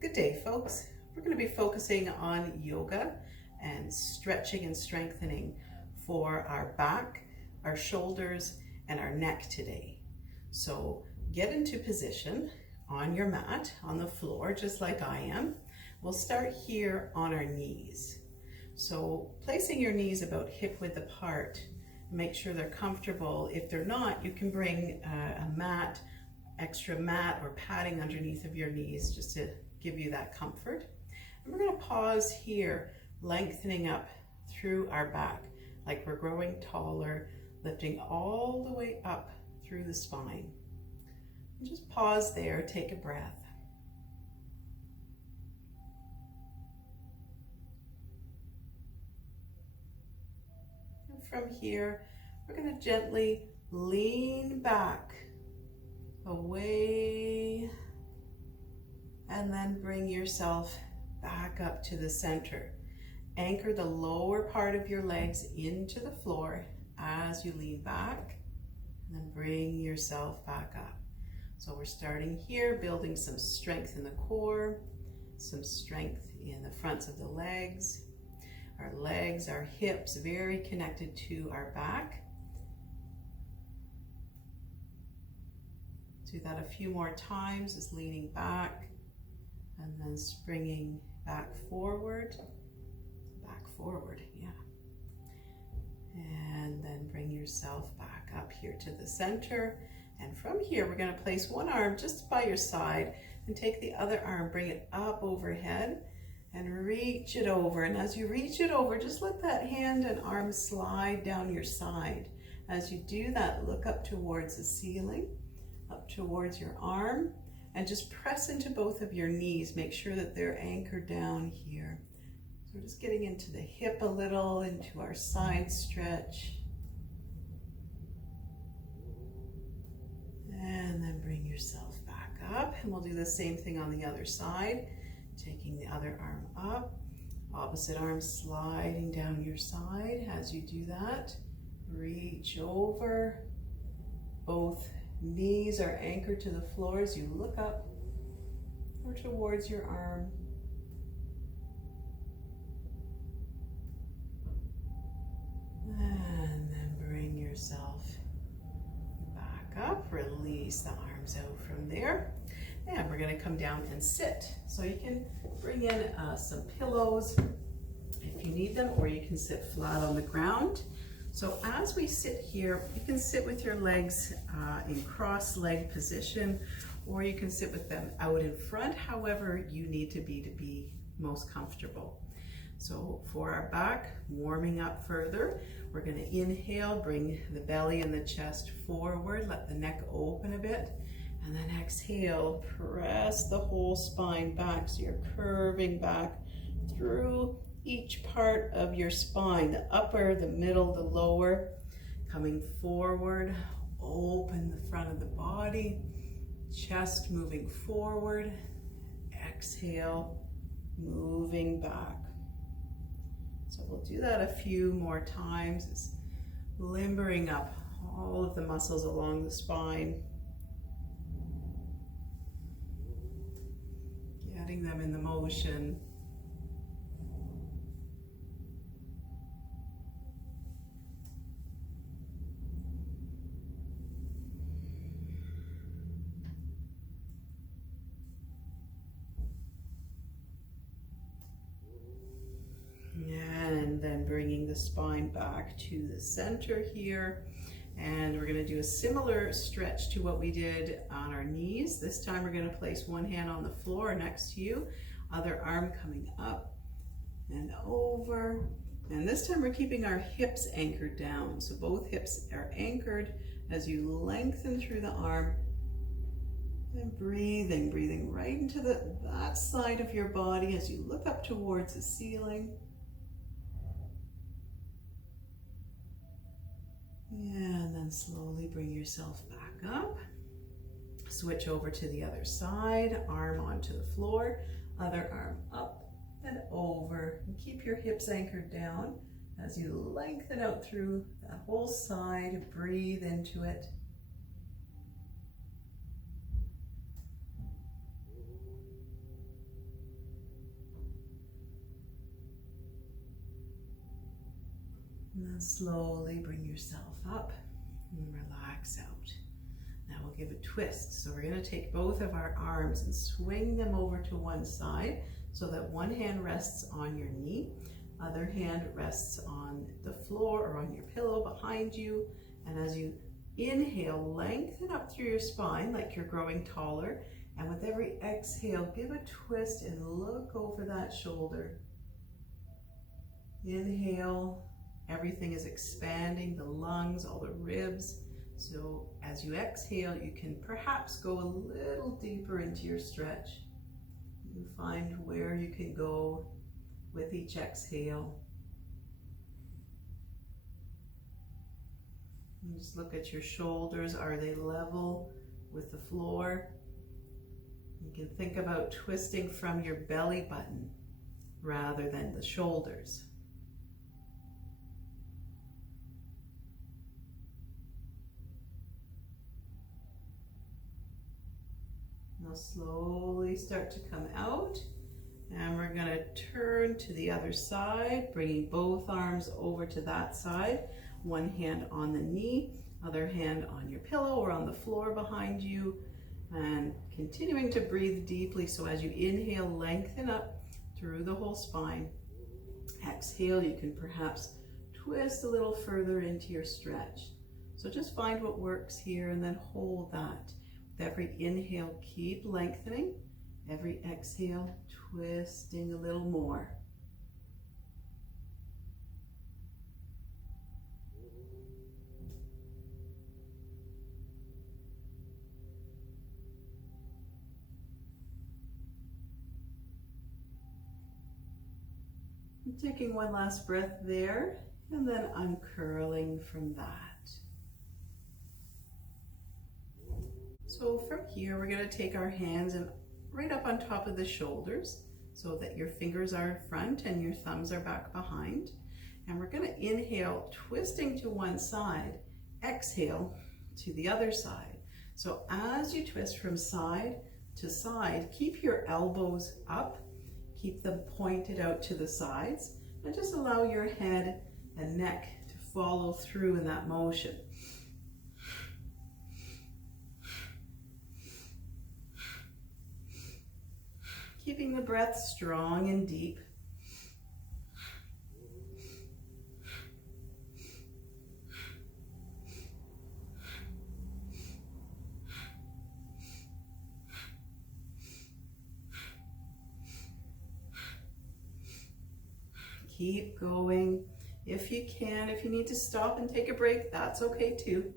Good day, folks. We're going to be focusing on yoga and stretching and strengthening for our back, our shoulders, and our neck today. So get into position on your mat, on the floor, just like I am. We'll start here on our knees. So placing your knees about hip width apart, make sure they're comfortable. If they're not, you can bring a mat, extra mat or padding underneath of your knees just to give you that comfort. And we're going to pause here, lengthening up through our back like we're growing taller, lifting all the way up through the spine. And just pause there, take a breath. And from here, we're going to gently lean back, away, and then bring yourself back up to the center. Anchor the lower part of your legs into the floor as you lean back, and then bring yourself back up. So we're starting here, building some strength in the core, some strength in the fronts of the legs. Our hips, very connected to our back. Do that a few more times, just leaning back and then springing back forward, yeah. And then bring yourself back up here to the center. And from here, we're going to place one arm just by your side and take the other arm, bring it up overhead and reach it over. And as you reach it over, just let that hand and arm slide down your side. As you do that, look up towards the ceiling, up towards your arm, and just press into both of your knees. Make sure that they're anchored down here. So we're just getting into the hip a little, into our side stretch. And then bring yourself back up. And we'll do the same thing on the other side. Taking the other arm up, opposite arm sliding down your side. As you do that, reach over. Both knees are anchored to the floor as you look up or towards your arm. And then bring yourself back up. Release the arms out from there. And we're going to come down and sit. So you can bring in some pillows if you need them, or you can sit flat on the ground. So as we sit here, you can sit with your legs in cross-leg position, or you can sit with them out in front, however you need to be most comfortable. So for our back, warming up further, we're going to inhale, bring the belly and the chest forward, let the neck open a bit, and then exhale, press the whole spine back so you're curving back through each part of your spine, the upper, the middle, the lower, coming forward, open the front of the body, chest moving forward, exhale, moving back. So we'll do that a few more times. It's limbering up all of the muscles along the spine, getting them in the motion. And then bringing the spine back to the center here. And we're going to do a similar stretch to what we did on our knees. This time we're going to place one hand on the floor next to you, other arm coming up and over. And this time we're keeping our hips anchored down. So both hips are anchored as you lengthen through the arm. And breathing right into that side of your body as you look up towards the ceiling. And then slowly bring yourself back up. Switch over to the other side, arm onto the floor, other arm up and over. And keep your hips anchored down as you lengthen out through that whole side. Breathe into it. And then slowly bring yourself up and relax out. Now we'll give a twist. So we're going to take both of our arms and swing them over to one side so that one hand rests on your knee, other hand rests on the floor or on your pillow behind you. And as you inhale, lengthen up through your spine like you're growing taller. And with every exhale, give a twist and look over that shoulder. Inhale, everything is expanding, the lungs, all the ribs. So as you exhale, you can perhaps go a little deeper into your stretch. You find where you can go with each exhale. And just look at your shoulders. Are they level with the floor? You can think about twisting from your belly button rather than the shoulders. Now slowly start to come out, and we're going to turn to the other side, bringing both arms over to that side. One hand on the knee, other hand on your pillow or on the floor behind you, and continuing to breathe deeply. So as you inhale, lengthen up through the whole spine. Exhale, you can perhaps twist a little further into your stretch. So just find what works here and then hold that. With every inhale, keep lengthening. Every exhale, twisting a little more. Taking one last breath there, and then uncurling from that. So from here, we're going to take our hands and right up on top of the shoulders so that your fingers are in front and your thumbs are back behind. And we're going to inhale, twisting to one side, exhale to the other side. So as you twist from side to side, keep your elbows up. Keep them pointed out to the sides, and just allow your head and neck to follow through in that motion. Keeping the breath strong and deep. Keep going. If you can, if you need to stop and take a break, that's okay too.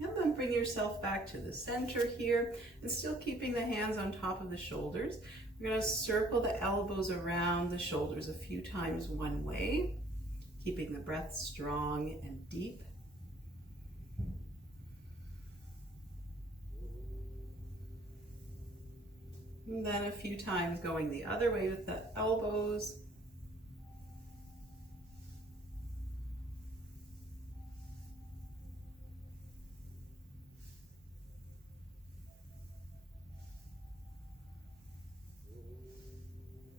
And then bring yourself back to the center here, and still keeping the hands on top of the shoulders. We're going to circle the elbows around the shoulders a few times one way, keeping the breath strong and deep. And then a few times going the other way with the elbows.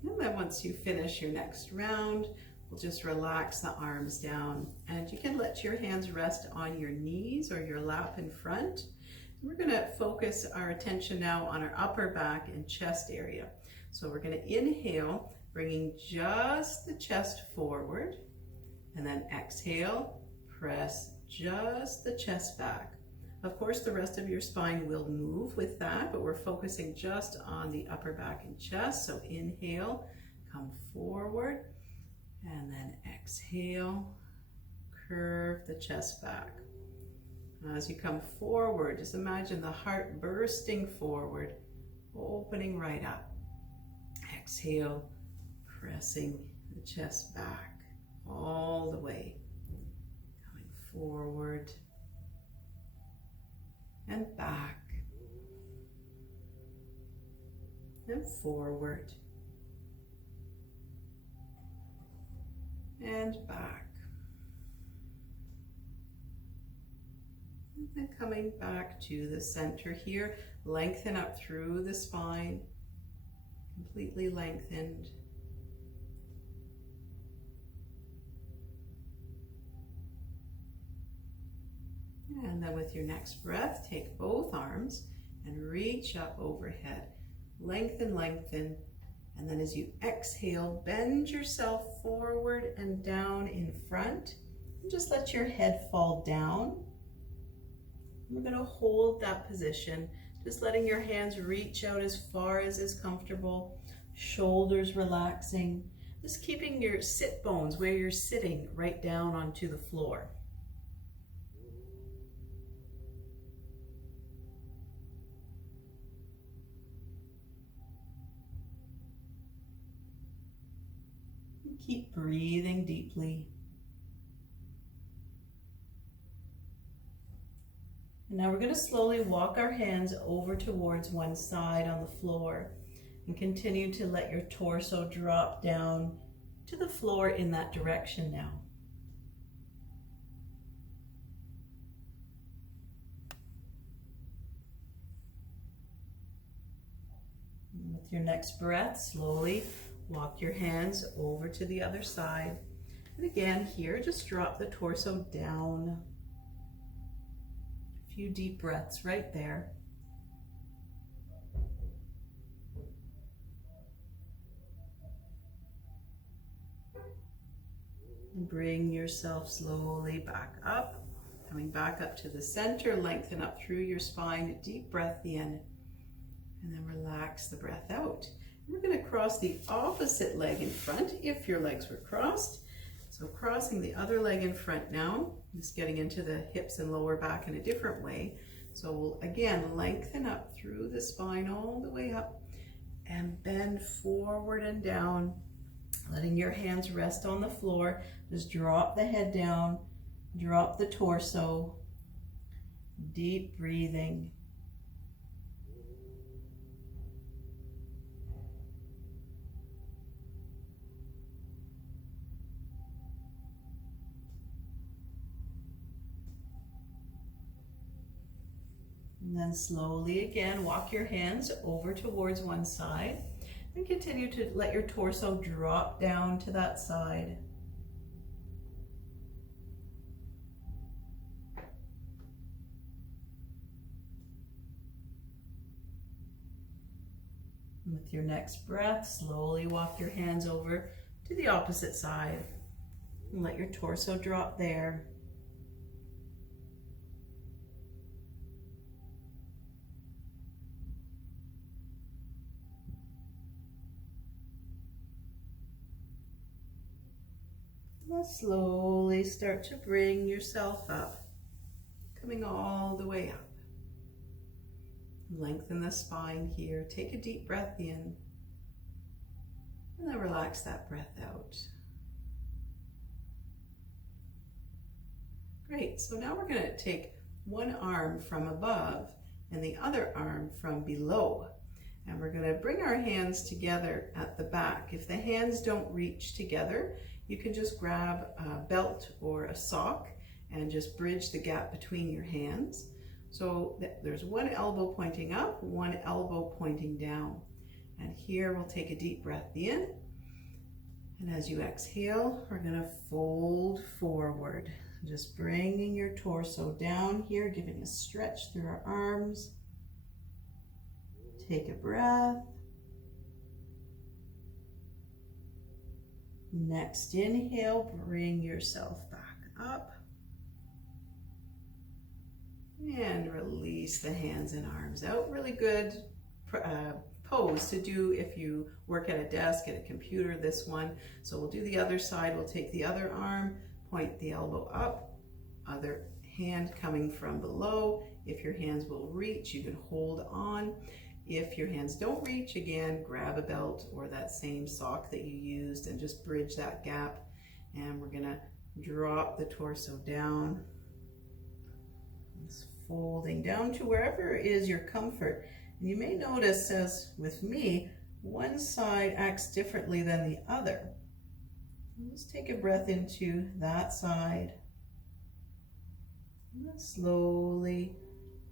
And then once you finish your next round, we'll just relax the arms down, and you can let your hands rest on your knees or your lap in front. We're going to focus our attention now on our upper back and chest area. So we're going to inhale, bringing just the chest forward, and then exhale, press just the chest back. Of course, the rest of your spine will move with that, but we're focusing just on the upper back and chest. So inhale, come forward, and then exhale, curve the chest back. As you come forward, just imagine the heart bursting forward, opening right up. Exhale, pressing the chest back all the way, coming forward and back and forward and back. And then coming back to the center here, lengthen up through the spine, completely lengthened. And then with your next breath, take both arms and reach up overhead. Lengthen, lengthen. And then as you exhale, bend yourself forward and down in front. And just let your head fall down. We're going to hold that position, just letting your hands reach out as far as is comfortable. Shoulders relaxing. Just keeping your sit bones where you're sitting right down onto the floor. Keep breathing deeply. And now we're going to slowly walk our hands over towards one side on the floor and continue to let your torso drop down to the floor in that direction now. And with your next breath, slowly walk your hands over to the other side. And again, here, just drop the torso down. A few deep breaths right there. And bring yourself slowly back up. Coming back up to the center, lengthen up through your spine, deep breath in. And then relax the breath out. We're going to cross the opposite leg in front if your legs were crossed. So crossing the other leg in front now, just getting into the hips and lower back in a different way. So we'll again lengthen up through the spine all the way up and bend forward and down, letting your hands rest on the floor. Just drop the head down, drop the torso, deep breathing. And then slowly again, walk your hands over towards one side and continue to let your torso drop down to that side. And with your next breath, slowly walk your hands over to the opposite side and let your torso drop there. Now slowly start to bring yourself up, coming all the way up. Lengthen the spine here. Take a deep breath in, and then relax that breath out. Great, so now we're going to take one arm from above and the other arm from below. And we're going to bring our hands together at the back. If the hands don't reach together, you can just grab a belt or a sock and just bridge the gap between your hands. So there's one elbow pointing up, one elbow pointing down. And here we'll take a deep breath in. And as you exhale, we're going to fold forward. Just bringing your torso down here, giving a stretch through our arms. Take a breath. Next inhale, bring yourself back up. And release the hands and arms out. Really good pose to do if you work at a desk, at a computer, this one. So we'll do the other side. We'll take the other arm, point the elbow up, other hand coming from below. If your hands will reach, you can hold on. If your hands don't reach, again, grab a belt or that same sock that you used and just bridge that gap. And we're gonna drop the torso down. Just folding down to wherever is your comfort. And you may notice, as with me, one side acts differently than the other. Just take a breath into that side. And then slowly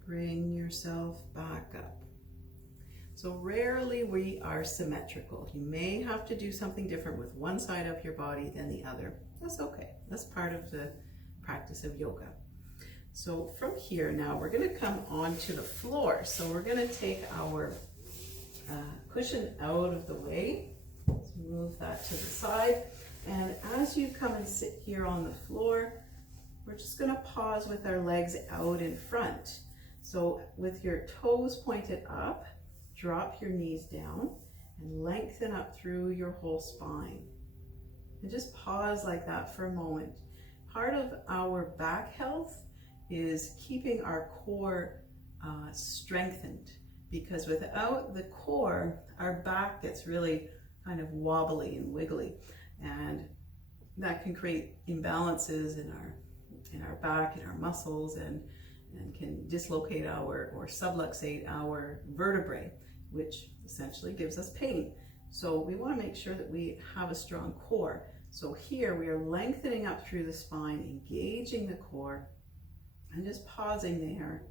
bring yourself back up. So rarely we are symmetrical. You may have to do something different with one side of your body than the other. That's okay. That's part of the practice of yoga. So from here now, we're going to come onto the floor. So we're going to take our cushion out of the way. Let's move that to the side. And as you come and sit here on the floor, we're just going to pause with our legs out in front. So with your toes pointed up, drop your knees down and lengthen up through your whole spine. And just pause like that for a moment. Part of our back health is keeping our core strengthened, because without the core, our back gets really kind of wobbly and wiggly, and that can create imbalances in our back, in our muscles, and can dislocate or subluxate our vertebrae, which essentially gives us pain. So we want to make sure that we have a strong core. So here we are lengthening up through the spine, engaging the core, and just pausing there.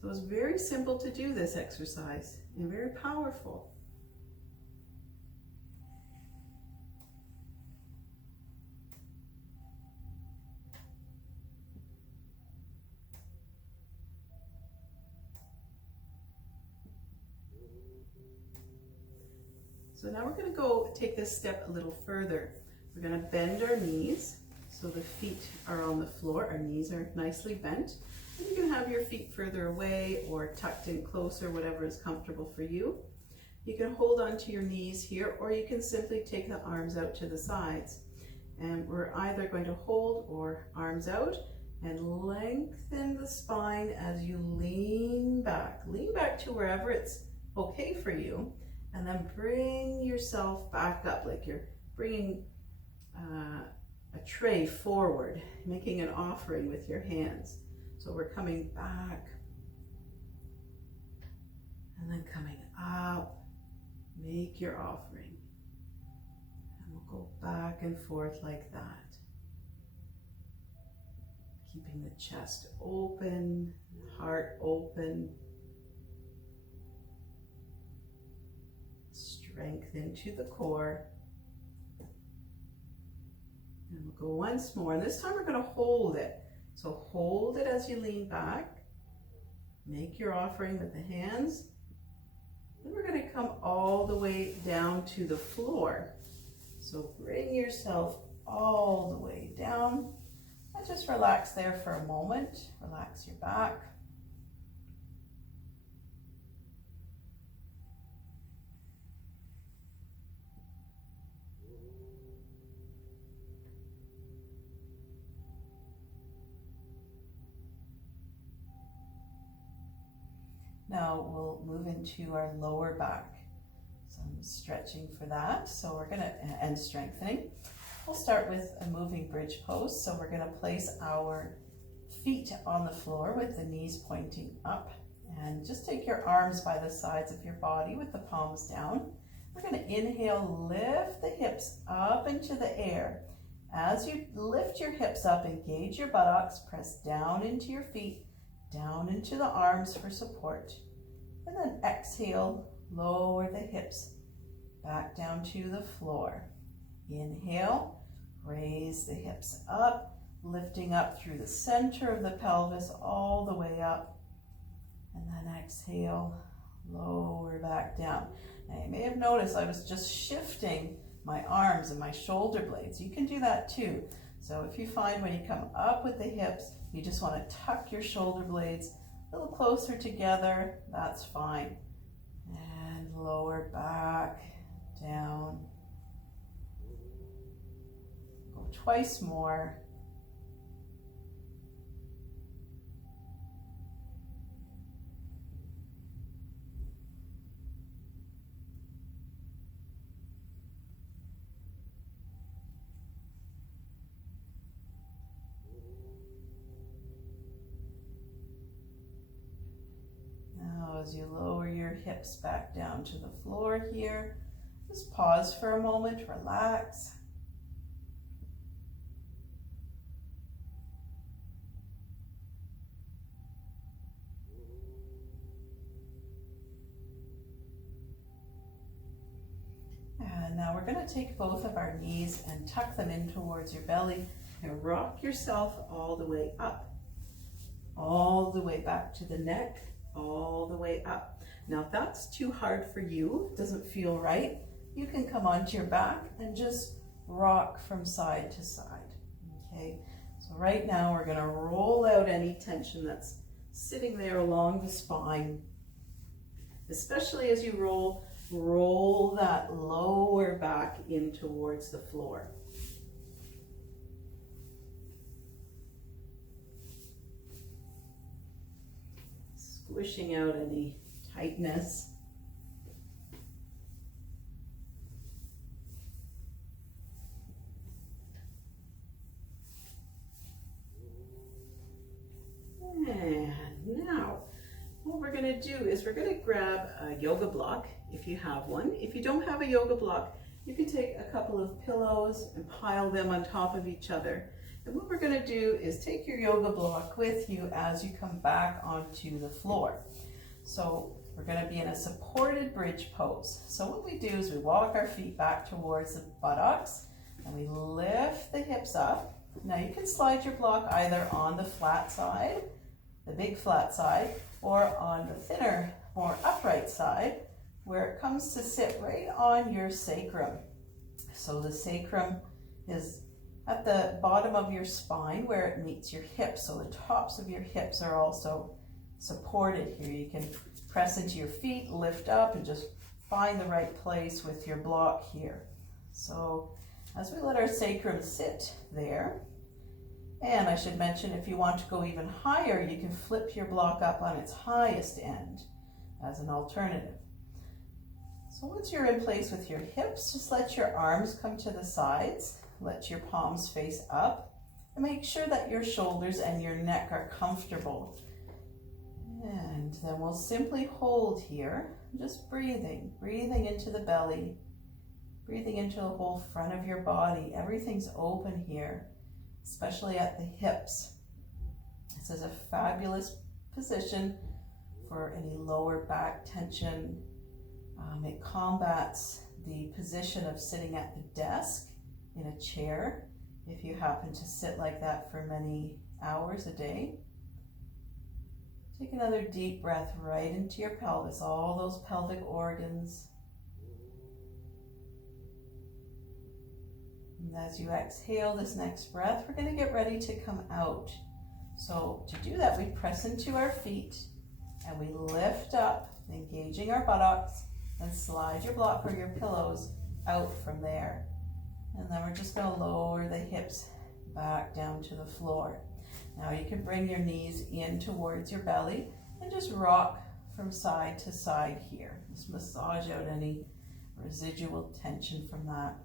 So it's very simple to do this exercise and very powerful. So now we're going to go take this step a little further. We're going to bend our knees so the feet are on the floor. Our knees are nicely bent. And you can have your feet further away or tucked in closer, whatever is comfortable for you. You can hold onto your knees here, or you can simply take the arms out to the sides. And we're either going to hold or arms out and lengthen the spine as you lean back. Lean back to wherever it's okay for you. And then bring yourself back up like you're bringing a tray forward, making an offering with your hands. So we're coming back and then coming up. Make your offering. And we'll go back and forth like that. Keeping the chest open, heart open. Strength into the core. And we'll go once more. And this time we're going to hold it. So hold it as you lean back. Make your offering with the hands. Then we're going to come all the way down to the floor. So bring yourself all the way down. And just relax there for a moment. Relax your back. Now we'll move into our lower back. So I'm stretching for that. So we're going to, and strengthening. We'll start with a moving bridge pose. So we're going to place our feet on the floor with the knees pointing up. And just take your arms by the sides of your body with the palms down. We're going to inhale, lift the hips up into the air. As you lift your hips up, engage your buttocks, press down into your feet, down into the arms for support. And then exhale, lower the hips back down to the floor. Inhale, raise the hips up, lifting up through the center of the pelvis all the way up. And then exhale, lower back down. Now you may have noticed I was just shifting my arms and my shoulder blades. You can do that too. So if you find when you come up with the hips, you just want to tuck your shoulder blades a little closer together, that's fine. And lower back, down. Go twice more. As you lower your hips back down to the floor here, just pause for a moment, relax. going to take both of our knees and tuck them in towards your belly and rock yourself all the way up, all the way back to the neck, all the way up. Now if that's too hard for you, doesn't feel right, you can come onto your back and just rock from side to side. Okay, so right now we're going to roll out any tension that's sitting there along the spine, especially as you roll that lower back in towards the floor. Squishing out any tightness. And now what we're going to do is we're going to grab a yoga block if you have one. If you don't have a yoga block, you can take a couple of pillows and pile them on top of each other. And what we're going to do is take your yoga block with you as you come back onto the floor. So we're going to be in a supported bridge pose. So what we do is we walk our feet back towards the buttocks and we lift the hips up. Now you can slide your block either on the flat side, the big flat side, or on the thinner, more upright side, where it comes to sit right on your sacrum. So the sacrum is at the bottom of your spine where it meets your hips. So the tops of your hips are also supported here. You can press into your feet, lift up, and just find the right place with your block here. So as we let our sacrum sit there, and I should mention, if you want to go even higher, you can flip your block up on its highest end as an alternative. So once you're in place with your hips, just let your arms come to the sides, let your palms face up, and make sure that your shoulders and your neck are comfortable. And then we'll simply hold here, just breathing into the belly, breathing into the whole front of your body. Everything's open here, especially at the hips. This is a fabulous position for any lower back tension. It combats the position of sitting at the desk in a chair if you happen to sit like that for many hours a day. Take another deep breath right into your pelvis, all those pelvic organs. And as you exhale this next breath, we're going to get ready to come out. So to do that, we press into our feet and we lift up, engaging our buttocks, and slide your block or your pillows out from there. And then we're just going to lower the hips back down to the floor. Now you can bring your knees in towards your belly and just rock from side to side here. Just massage out any residual tension from that.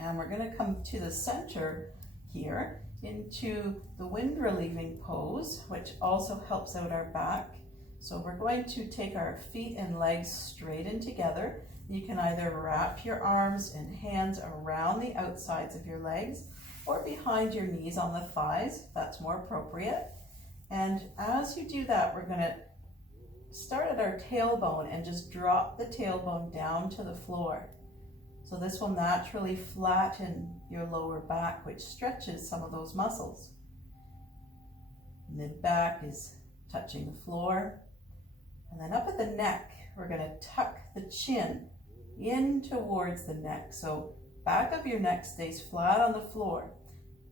And we're going to come to the center here into the wind relieving pose, which also helps out our back. So we're going to take our feet and legs straight in together. You can either wrap your arms and hands around the outsides of your legs or behind your knees on the thighs, if that's more appropriate. And as you do that, we're going to start at our tailbone and just drop the tailbone down to the floor. So this will naturally flatten your lower back, which stretches some of those muscles. Mid-back is touching the floor. And then up at the neck, we're going to tuck the chin in towards the neck. So back of your neck stays flat on the floor.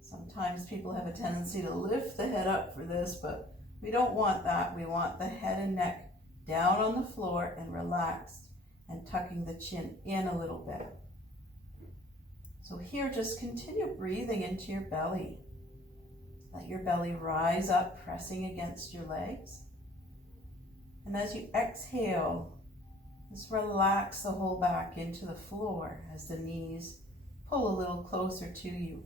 Sometimes people have a tendency to lift the head up for this, but we don't want that. We want the head and neck down on the floor and relaxed and tucking the chin in a little bit. So here, just continue breathing into your belly. Let your belly rise up, pressing against your legs. And as you exhale, just relax the whole back into the floor as the knees pull a little closer to you.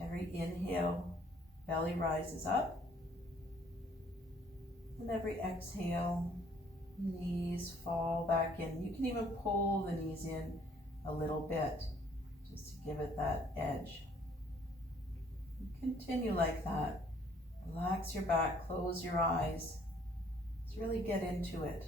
Every inhale, belly rises up. And every exhale, knees fall back in. You can even pull the knees in a little bit just to give it that edge. Continue like that. Relax your back, close your eyes. Let's really get into it.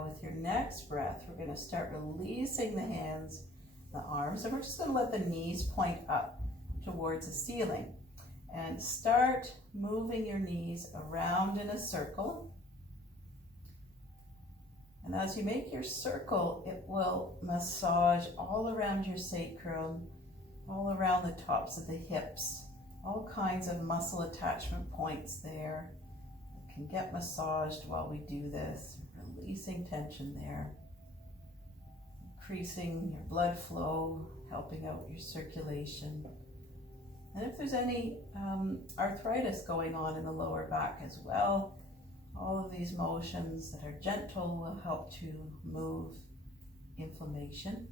Now with your next breath, we're going to start releasing the hands, the arms, and we're just going to let the knees point up towards the ceiling. And start moving your knees around in a circle. And as you make your circle, it will massage all around your sacrum, all around the tops of the hips, all kinds of muscle attachment points there. It can get massaged while we do this, releasing tension there, increasing your blood flow, helping out your circulation. And if there's any arthritis going on in the lower back as well, all of these motions that are gentle will help to move inflammation.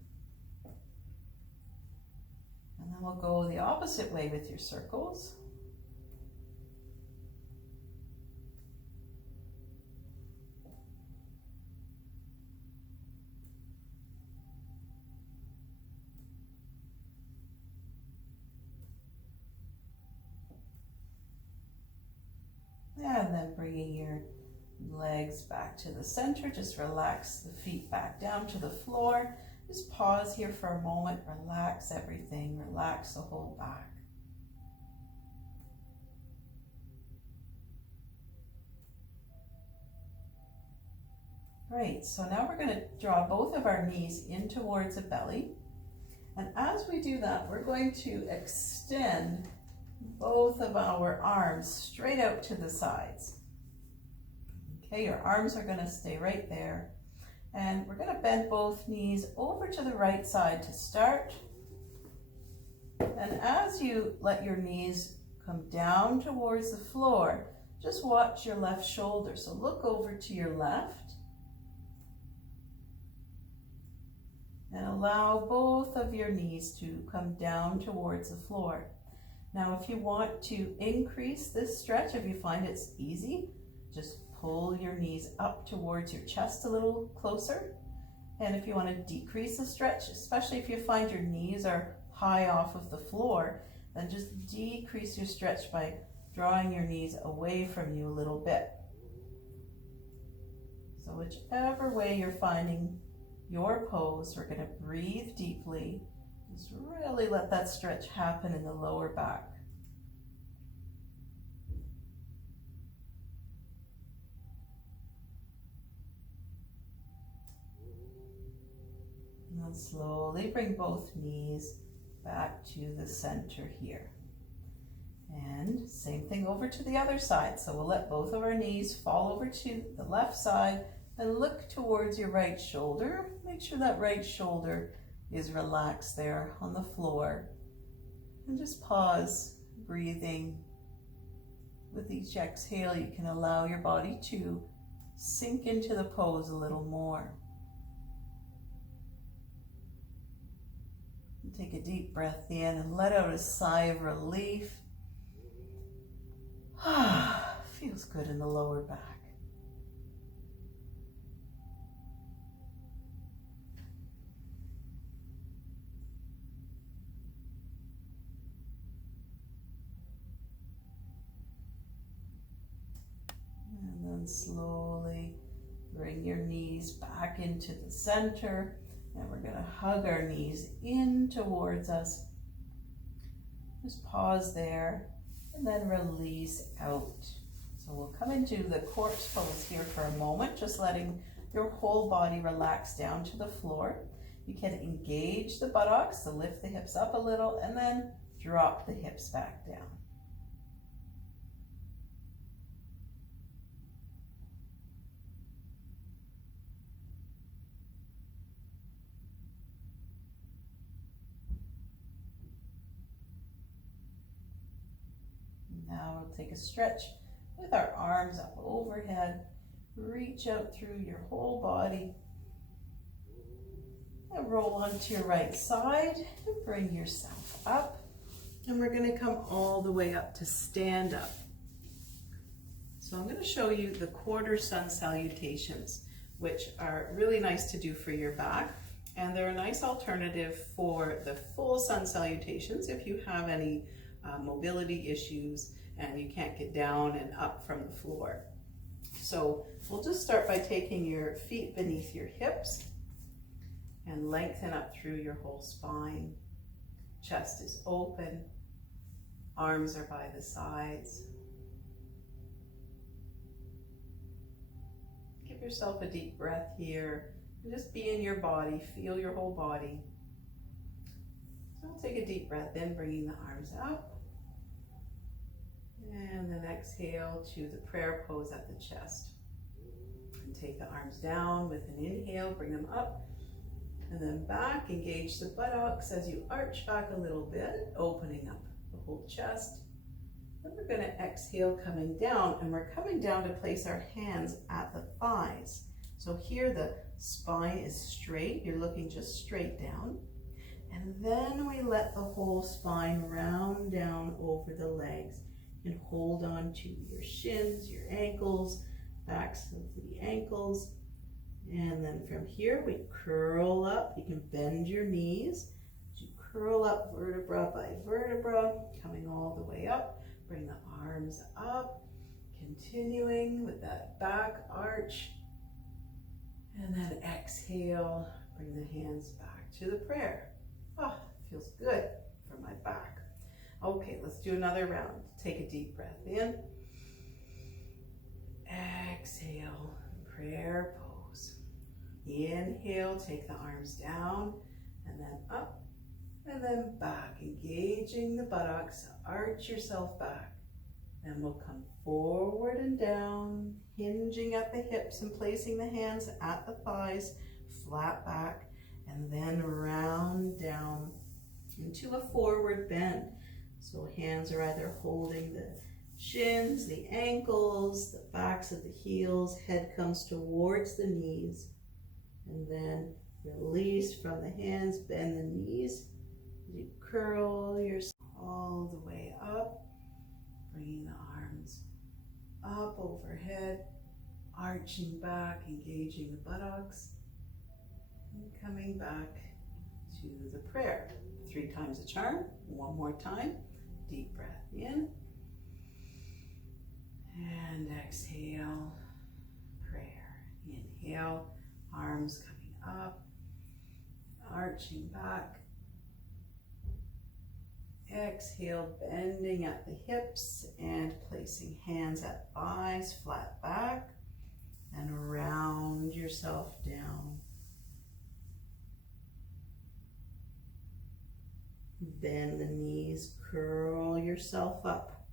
And then we'll go the opposite way with your circles. And then bringing your legs back to the center, just relax the feet back down to the floor. Just pause here for a moment, relax everything, relax the whole back. Great, so now we're going to draw both of our knees in towards the belly. And as we do that, we're going to extend both of our arms straight out to the sides. Okay, your arms are going to stay right there. And we're going to bend both knees over to the right side to start. And as you let your knees come down towards the floor, just watch your left shoulder. So look over to your left. And allow both of your knees to come down towards the floor. Now, if you want to increase this stretch, if you find it's easy, just pull your knees up towards your chest a little closer. And if you want to decrease the stretch, especially if you find your knees are high off of the floor, then just decrease your stretch by drawing your knees away from you a little bit. So whichever way you're finding your pose, we're going to breathe deeply. Just really let that stretch happen in the lower back. And then slowly bring both knees back to the center here. And same thing over to the other side. So we'll let both of our knees fall over to the left side and look towards your right shoulder. Make sure that right shoulder is relaxed there on the floor. And just pause, breathing. With each exhale, you can allow your body to sink into the pose a little more. And take a deep breath in and let out a sigh of relief. Feels good in the lower back. Slowly bring your knees back into the center, and we're going to hug our knees in towards us. Just pause there and then release out. So we'll come into the corpse pose here for a moment, just letting your whole body relax down to the floor. You can engage the buttocks, so lift the hips up a little and then drop the hips back down. Now we'll take a stretch with our arms up overhead. Reach out through your whole body. And roll onto your right side and bring yourself up. And we're going to come all the way up to stand up. So I'm going to show you the quarter sun salutations, which are really nice to do for your back. And they're a nice alternative for the full sun salutations if you have any mobility issues and you can't get down and up from the floor. So we'll just start by taking your feet beneath your hips and lengthen up through your whole spine. Chest is open, arms are by the sides. Give yourself a deep breath here and just be in your body, feel your whole body. So we'll take a deep breath in, bringing the arms up. And then exhale to the prayer pose at the chest. And take the arms down with an inhale, bring them up. And then back, engage the buttocks as you arch back a little bit, opening up the whole chest. Then we're going to exhale, coming down, and we're coming down to place our hands at the thighs. So here the spine is straight, you're looking just straight down. And then we let the whole spine round down over the legs. You can hold on to your shins, your ankles, backs of the ankles. And then from here, we curl up. You can bend your knees. You curl up vertebra by vertebra, coming all the way up. Bring the arms up, continuing with that back arch. And then exhale, bring the hands back to the prayer. Oh, feels good for my back. Okay, let's do another round. Take a deep breath in. Exhale, prayer pose. Inhale, take the arms down and then up and then back, engaging the buttocks, arch yourself back. Then we'll come forward and down, hinging at the hips and placing the hands at the thighs, flat back, and then round down into a forward bend. So hands are either holding the shins, the ankles, the backs of the heels, head comes towards the knees, and then release from the hands, bend the knees. You curl yourself all the way up, bringing the arms up overhead, arching back, engaging the buttocks, and coming back to the prayer. 3 times a charm. One more time. Deep breath in. And exhale, prayer. Inhale, arms coming up, arching back. Exhale, bending at the hips and placing hands at thighs, flat back, and round yourself down. Bend the knees, curl yourself up.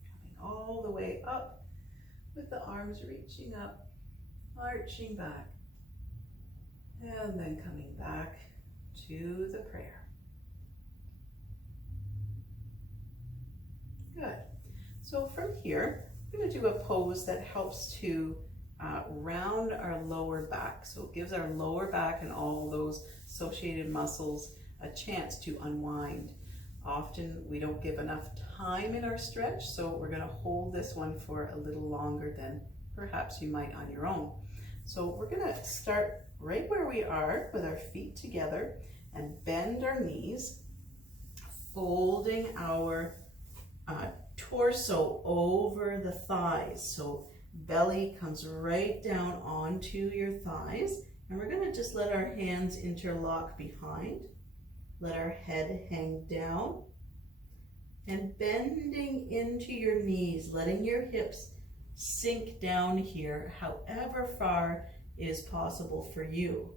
Coming all the way up with the arms reaching up, arching back, and then coming back to the prayer. Good. So from here, I'm going to do a pose that helps to round our lower back. So it gives our lower back and all those associated muscles a chance to unwind. Often we don't give enough time in our stretch, so we're going to hold this one for a little longer than perhaps you might on your own. So we're going to start right where we are with our feet together and bend our knees, folding our torso over the thighs. So belly comes right down onto your thighs, and we're going to just let our hands interlock behind. Let our head hang down and bending into your knees, letting your hips sink down here, however far is possible for you.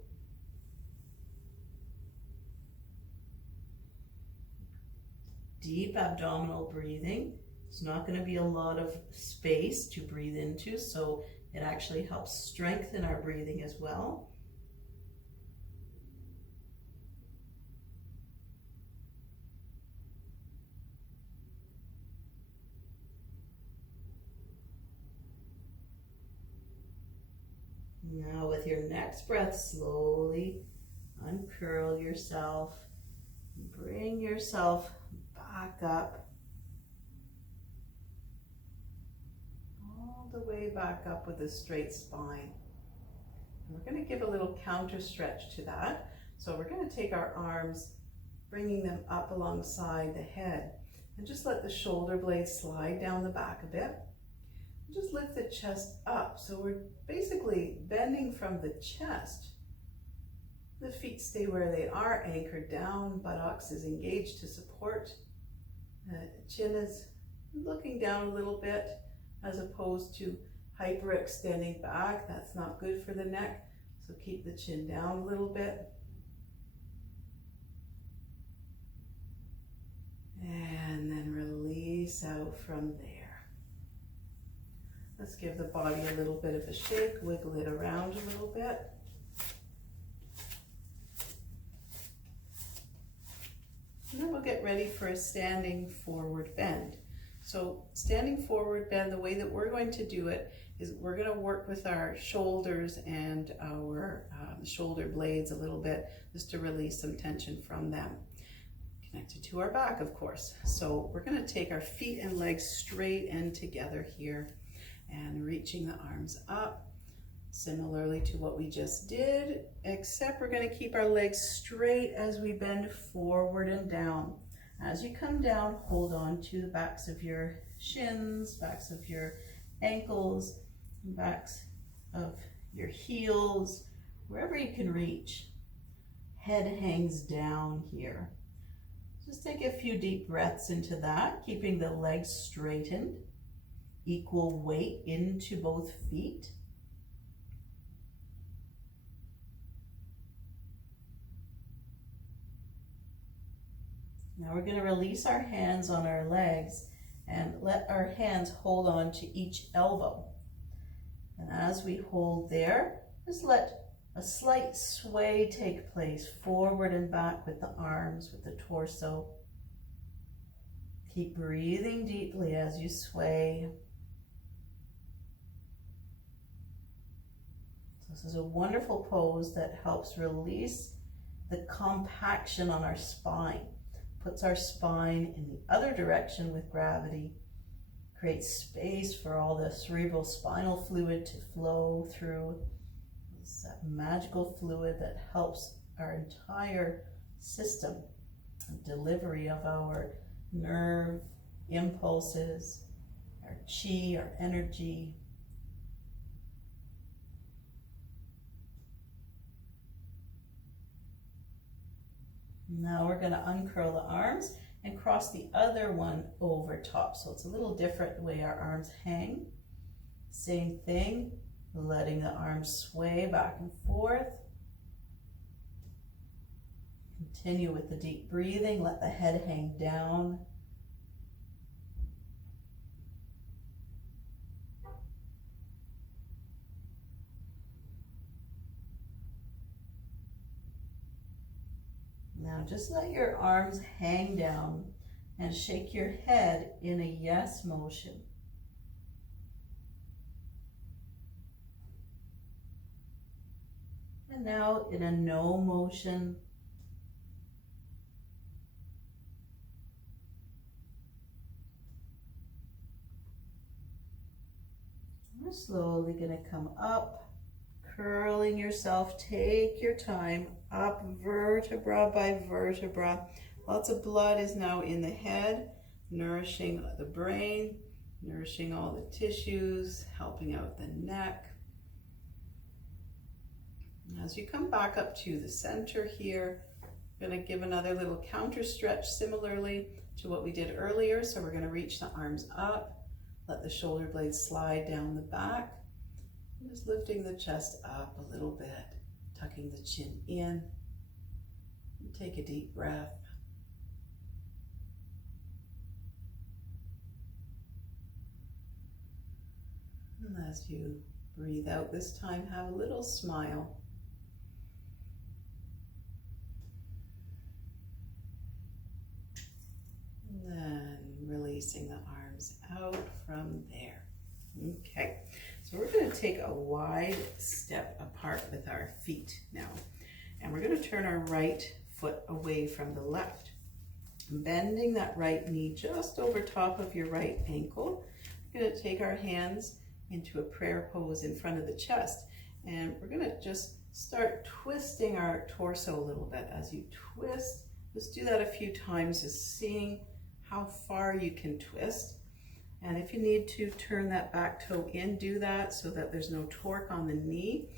Deep abdominal breathing. It's not going to be a lot of space to breathe into, so it actually helps strengthen our breathing as well. Now with your next breath, slowly uncurl yourself. Bring yourself back up. All the way back up with a straight spine. And we're going to give a little counter stretch to that. So we're going to take our arms, bringing them up alongside the head. And just let the shoulder blades slide down the back a bit. Just lift the chest up. So we're basically bending from the chest. The feet stay where they are, anchored down, buttocks is engaged to support. Chin is looking down a little bit as opposed to hyperextending back. That's not good for the neck. So keep the chin down a little bit. And then release out from there. Let's give the body a little bit of a shake, wiggle it around a little bit. And then we'll get ready for a standing forward bend. So standing forward bend, the way that we're going to do it is we're going to work with our shoulders and our shoulder blades a little bit just to release some tension from them. Connected to our back, of course. So we're going to take our feet and legs straight and together here and reaching the arms up. Similarly to what we just did, except we're going to keep our legs straight as we bend forward and down. As you come down, hold on to the backs of your shins, backs of your ankles, backs of your heels, wherever you can reach. Head hangs down here. Just take a few deep breaths into that, keeping the legs straightened, equal weight into both feet. Now we're going to release our hands on our legs and let our hands hold on to each elbow. And as we hold there, just let a slight sway take place forward and back with the arms, with the torso. Keep breathing deeply as you sway. So this is a wonderful pose that helps release the compaction on our spine. Puts our spine in the other direction with gravity, creates space for all the cerebral spinal fluid to flow through. It's that magical fluid that helps our entire system, delivery of our nerve impulses, our chi, our energy. Now we're going to uncurl the arms and cross the other one over top. So it's a little different the way our arms hang. Same thing, letting the arms sway back and forth. Continue with the deep breathing. Let the head hang down. Now just let your arms hang down and shake your head in a yes motion. And now in a no motion. We're slowly going to come up. Curling yourself, take your time, up vertebra by vertebra. Lots of blood is now in the head, nourishing the brain, nourishing all the tissues, helping out the neck. As you come back up to the center here, we're going to give another little counter stretch similarly to what we did earlier. So we're going to reach the arms up, let the shoulder blades slide down the back. Just lifting the chest up a little bit, tucking the chin in. And take a deep breath. And as you breathe out this time, have a little smile. And then releasing the arms out from there. Okay. So we're going to take a wide step apart with our feet now, and we're going to turn our right foot away from the left, bending that right knee just over top of your right ankle. We're going to take our hands into a prayer pose in front of the chest, and we're going to just start twisting our torso a little bit. As you twist, just do that a few times, just seeing how far you can twist. And if you need to turn that back toe in, do that so that there's no torque on the knee.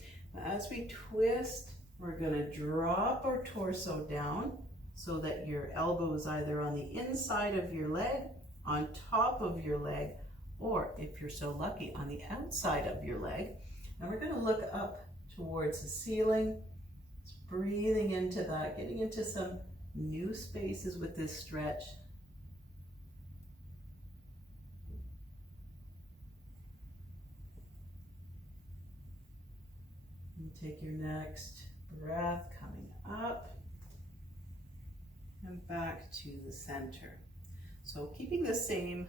As we twist, we're going to drop our torso down so that your elbow is either on the inside of your leg, on top of your leg, or if you're so lucky, on the outside of your leg. And we're going to look up towards the ceiling, just breathing into that, getting into some new spaces with this stretch. And take your next breath coming up and back to the center. So keeping the same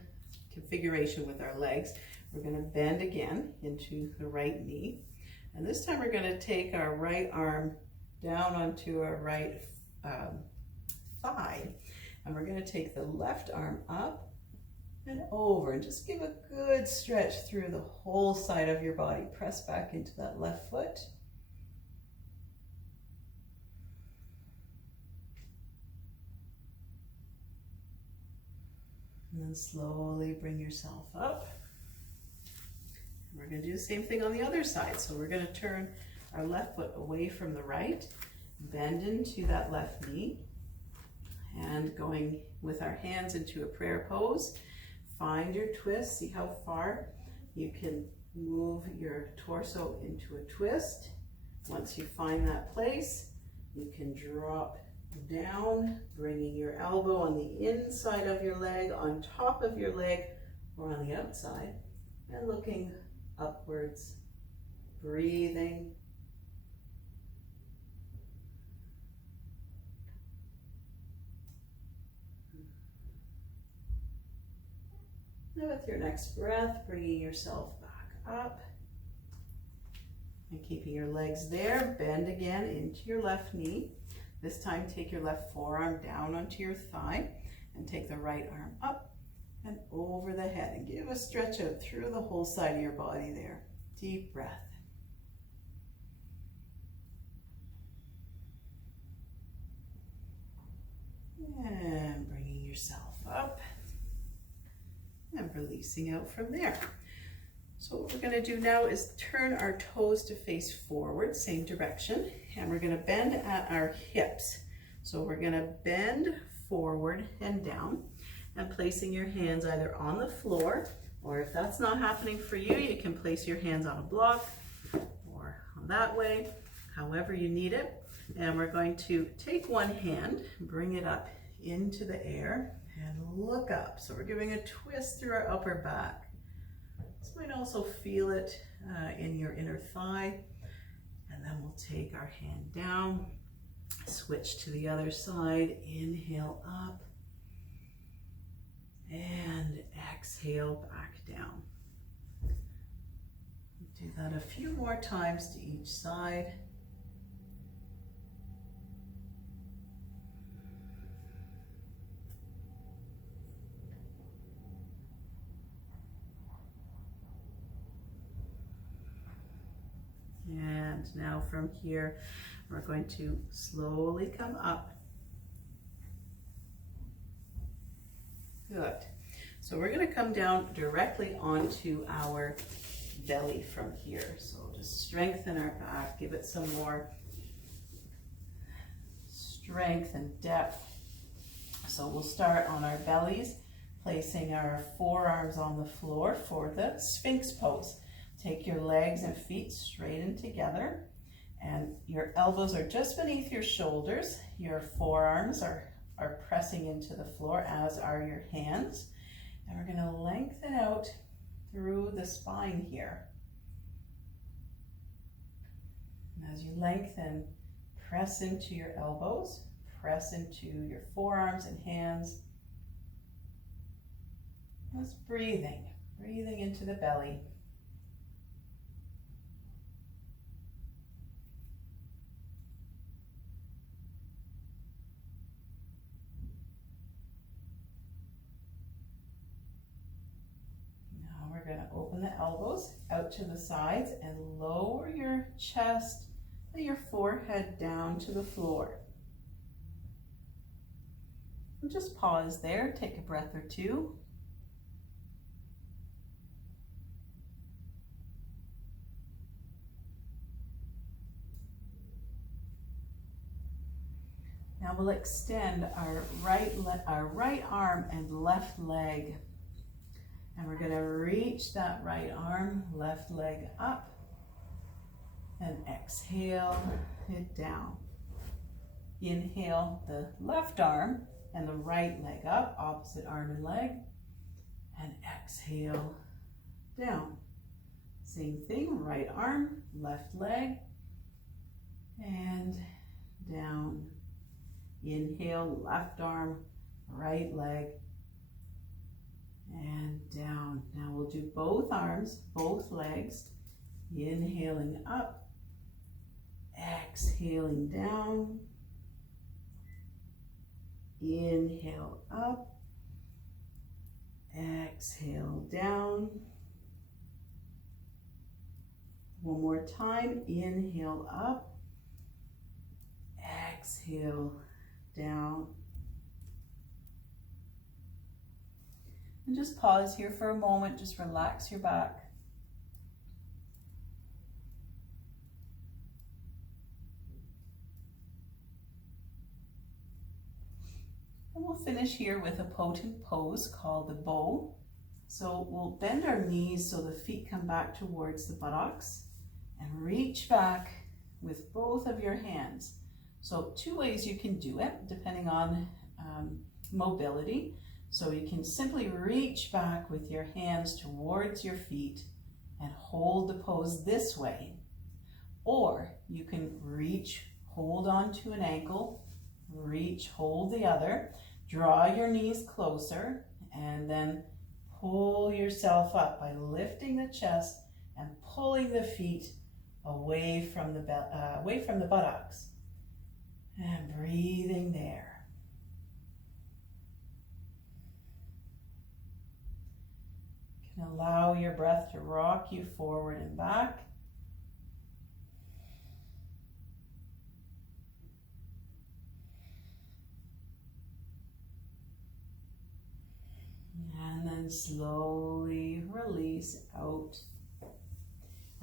configuration with our legs, we're going to bend again into the right knee. And this time we're going to take our right arm down onto our right thigh. And we're going to take the left arm up and over and just give a good stretch through the whole side of your body. Press back into that left foot. And then slowly bring yourself up. We're going to do the same thing on the other side. So we're going to turn our left foot away from the right, bend into that left knee, and going with our hands into a prayer pose. Find your twist. See how far you can move your torso into a twist. Once you find that place, you can drop down, bringing your elbow on the inside of your leg, on top of your leg, or on the outside, and looking upwards, breathing. Now with your next breath, bringing yourself back up and keeping your legs there. Bend again into your left knee. This time take your left forearm down onto your thigh and take the right arm up and over the head, and give a stretch out through the whole side of your body there. Deep breath. And bringing yourself up and releasing out from there. So what we're going to do now is turn our toes to face forward, same direction, and we're going to bend at our hips. So we're going to bend forward and down, and placing your hands either on the floor, or if that's not happening for you, you can place your hands on a block or on that way, however you need it. And we're going to take one hand, bring it up into the air, and look up. So we're giving a twist through our upper back. You might also feel it in your inner thigh. And then we'll take our hand down, switch to the other side, inhale up, and exhale back down. Do that a few more times to each side. And now from here, we're going to slowly come up. Good. So we're going to come down directly onto our belly from here. So just strengthen our back, give it some more strength and depth. So we'll start on our bellies, placing our forearms on the floor for the Sphinx pose. Take your legs and feet straighten together, and your elbows are just beneath your shoulders. Your forearms are pressing into the floor, as are your hands. And we're going to lengthen out through the spine here. And as you lengthen, press into your elbows, press into your forearms and hands. Just breathing into the belly. We're going to open the elbows out to the sides and lower your chest and your forehead down to the floor. And just pause there, take a breath or two. Now we'll extend our right arm and left leg. And we're going to reach that right arm, left leg up, and exhale it down. Inhale the left arm and the right leg up, opposite arm and leg, and exhale down. Same thing, right arm, left leg, and down. Inhale, left arm, right leg, and down. Now we'll do both arms, both legs, inhaling up, exhaling down, inhale up, exhale down. One more time, inhale up, exhale down. And just pause here for a moment, just relax your back. And we'll finish here with a potent pose called the bow. So we'll bend our knees so the feet come back towards the buttocks and reach back with both of your hands. So two ways you can do it depending on mobility. So you can simply reach back with your hands towards your feet and hold the pose this way. Or you can reach, hold on to an ankle, reach, hold the other, draw your knees closer, and then pull yourself up by lifting the chest and pulling the feet away from the buttocks. And breathing there. You can allow your breath to rock you forward and back. And then slowly release out.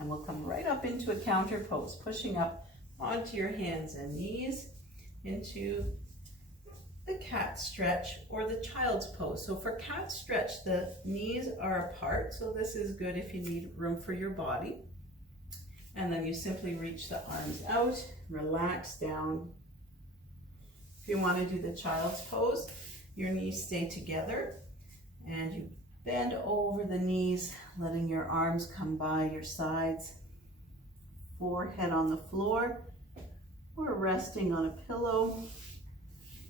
And we'll come right up into a counter pose, pushing up onto your hands and knees into the cat stretch or the child's pose. So for cat stretch, the knees are apart, so this is good if you need room for your body. And then you simply reach the arms out, relax down. If you want to do the child's pose, your knees stay together and you bend over the knees, letting your arms come by your sides, forehead on the floor, or resting on a pillow.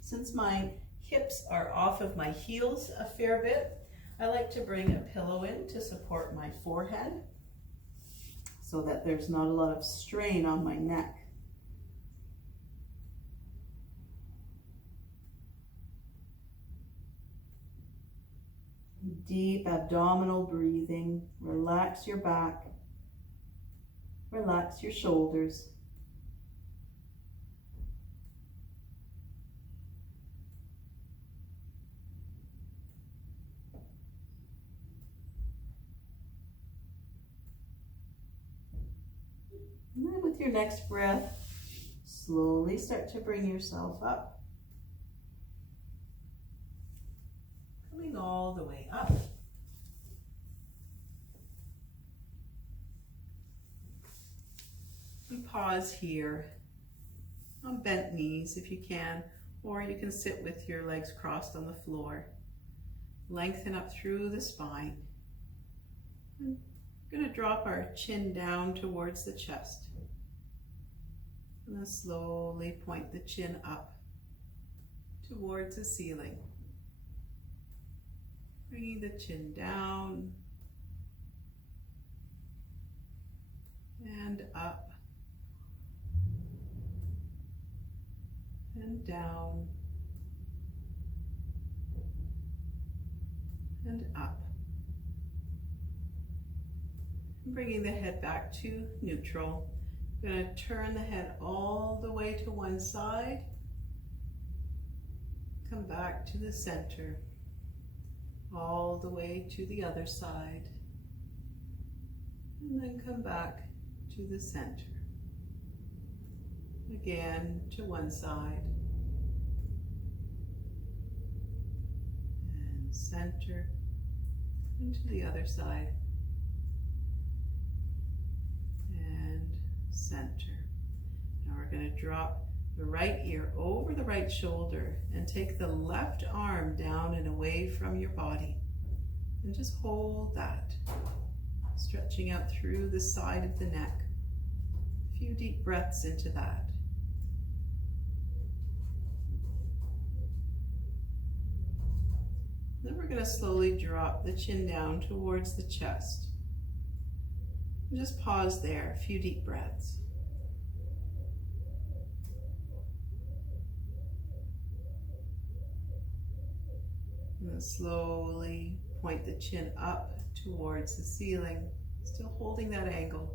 Since my hips are off of my heels a fair bit, I like to bring a pillow in to support my forehead so that there's not a lot of strain on my neck. Deep abdominal breathing. Relax your back. Relax your shoulders. And then with your next breath, slowly start to bring yourself up. Coming all the way up. We pause here on bent knees if you can, or you can sit with your legs crossed on the floor. Lengthen up through the spine. We're going to drop our chin down towards the chest. And then slowly point the chin up towards the ceiling. Bringing the chin down and up and down and up. Bringing the head back to neutral. I'm going to turn the head all the way to one side. come back to the center, all the way to the other side, and then come back to the center. Again, to one side, and center, and to the other side, and center. Now we're going to drop the right ear over the right shoulder and take the left arm down and away from your body. And just hold that, stretching out through the side of the neck. A few deep breaths into that. Then we're going to slowly drop the chin down towards the chest. And just pause there, a few deep breaths. And then slowly point the chin up towards the ceiling, still holding that angle.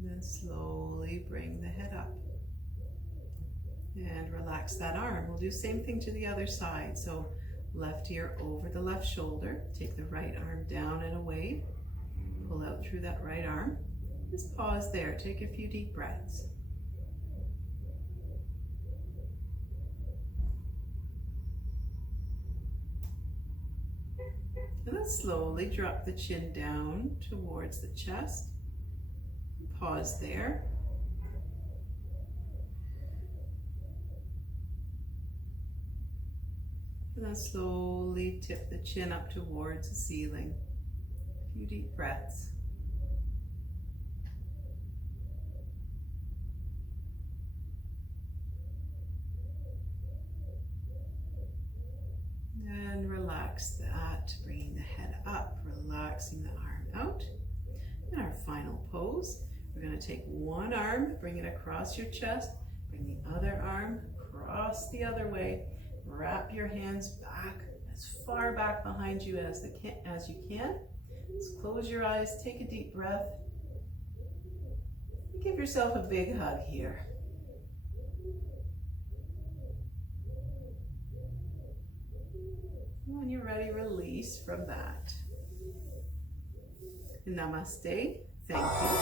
And then slowly bring the head up. And relax that arm. We'll do the same thing to the other side. So left ear over the left shoulder. Take the right arm down and away. Pull out through that right arm. Just pause there. Take a few deep breaths. And then slowly drop the chin down towards the chest. Pause there. And then slowly tip the chin up towards the ceiling. A few deep breaths. And relax that, bringing the head up, relaxing the arm out. In our final pose, we're going to take one arm, bring it across your chest, bring the other arm across the other way. Wrap your hands back, as far back behind you as you can. Just close your eyes, take a deep breath. Give yourself a big hug here. When you're ready, release from that. Namaste. Thank you.